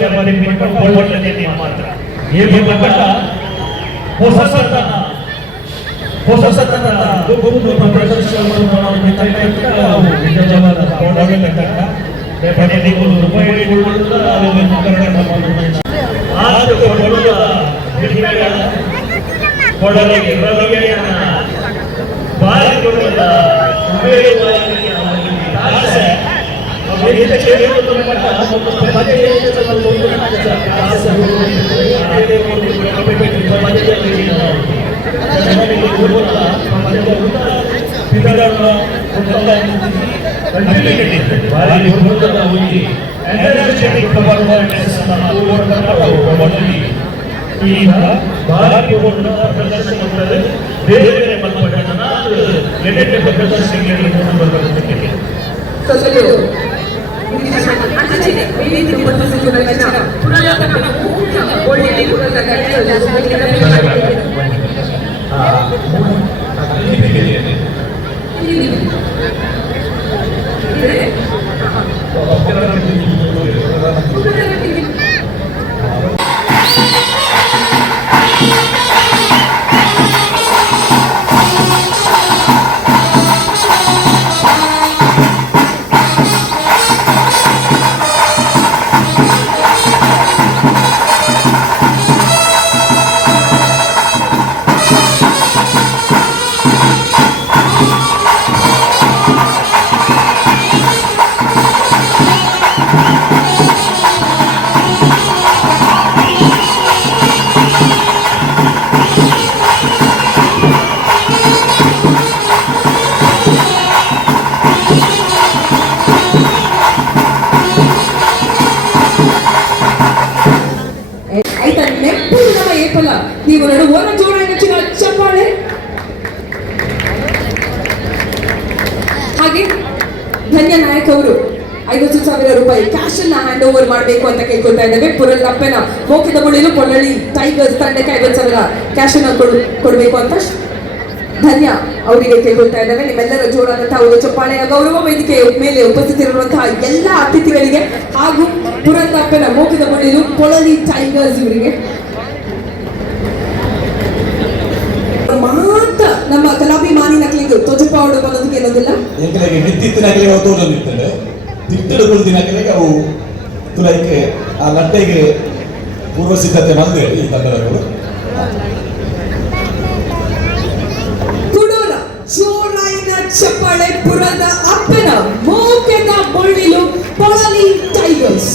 ವ್ಯಾಪಾರಿ ಒಳ್ಳೆಯದೇ ಮಾತ್ರ ಏನು ಬೇಕಲ್ಲ ಹೊಸತನ ಪ್ರದರ್ಶನವನ್ನು ನಾವು ನಿಜವಾದ ಧನ್ಯ ನಾಯಕ್ ಅವರು 50,000 ರೂಪಾಯಿ ಕ್ಯಾಶ್ ಅನ್ನ ಹ್ಯಾಂಡ್ ಓವರ್ ಮಾಡಬೇಕು ಅಂತ ಕೇಳ್ಕೊಳ್ತಾ ಇದ್ದೇವೆ. ಪುರಲ್ಲಪ್ಪನ ಮೋಕಿದ ಮುಳಿಲು ಪೊಳ್ಳಳ್ಳಿ ಟೈಗರ್ಸ್ ತಂಡಕ್ಕೆ 50,000 ಕ್ಯಾಶ್ ಅನ್ನ ಕೊಡಬೇಕು ಅಂತ ಧನ್ಯ ಅವರಿಗೆ ಕೇಳ್ಕೊಳ್ತಾ ಇದ್ದೇವೆ. ನಿಮ್ಮೆಲ್ಲರ ಜೋರಾದಂತಹ ಒಂದು ಚಪ್ಪಾಳೆಯ ಗೌರವ ವೇದಿಕೆ ಮೇಲೆ ಉಪಸ್ಥಿತರಿರುವಂತಹ ಎಲ್ಲ ಅತಿಥಿಗಳಿಗೆ ಹಾಗೂ ಪುರಲ್ಲಪ್ಪನ ಮೋಕಿದ ಮುಳಿಲು ಪೊಳ್ಳಳ್ಳಿ ಟೈಗರ್ಸ್ ಇವರಿಗೆ ಮಾತ ನಮ್ಮ ಕಲಾಭಿಮಾನಿ ನಕಲಿಗೆ ತೊಜಪಾವಡು ಬರೋದಕ್ಕೆ ಏನೋದಿಲ್ಲ ಎಂಕಲೆಗೆ ನಿತ್ತಿತ್ತಿನಾಗಲೇ ತೋರಲಿರ್ತದೆ ತಿಟ್ಟಡುಗಳು ದಿನಗಳಿಗೆ ಅವು ತುಲೈಕೆ ಆ ಲಟ್ಟೆಗೆ ಪೂರ್ವ ಸಿದ್ಧತೆ ಮಾಡಿದೆ ಈ ತಂಡಗಳು ಕುಡೂರ ಜೋರಾಯಿನ ಚಪ್ಪಾಳೆ ಪುರದ ಅಪ್ಪನ ಮೋಕೆದ ಮುಳ್ಳಿಲು ಪೊಳಲಿ ಟೈಗರ್ಸ್.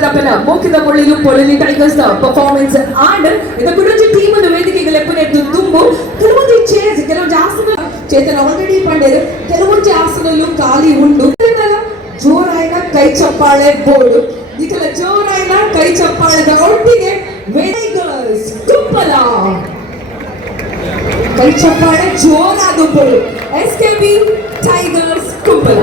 ಪುರಲ್ದಪ್ಪನ ಮೋಕಿದ ಮುಳ್ಳಿಲು ಪೊಳಲಿ ಟೈಗರ್ಸ್ ನ ಪರ್ಫಾರ್ಮೆನ್ಸ್ ಆಂಡ್ ಇದ ಕುಡಂಜಿ ಟೀಮ್ ಅನ್ನು ವೇದಿಕೆಗೆ ಲೆಪ್ಪನೆದ್ದು ತುಂಬು ಕೆಲವೊಂದು ಚೇರ್ಸ್ ಕೆಲವೊಂದು ಆಸನ ಚೇತನ ಆಲ್ರೆಡಿ ಪಂಡೇರು ಕೆಲವೊಂದು ಆಸನಲ್ಲೂ ಖಾಲಿ ಉಂಡು ಜೋರಾಯಿನ ಕೈ ಚಪ್ಪಾಳೆ ಬೋರ್ಡು ಇದೆಲ್ಲ ಜೋರಾಯಿನ ಕೈ ಚಪ್ಪಾಳೆದ ಒಟ್ಟಿಗೆ ಟೈಗರ್ಸ್ ಕುಪ್ಪಲ ಕೈ ಚಪ್ಪಾಳೆ ಜೋರಾದ ಬೋರ್ಡು SKB ಟೈಗರ್ಸ್ ಕುಪ್ಪಲ.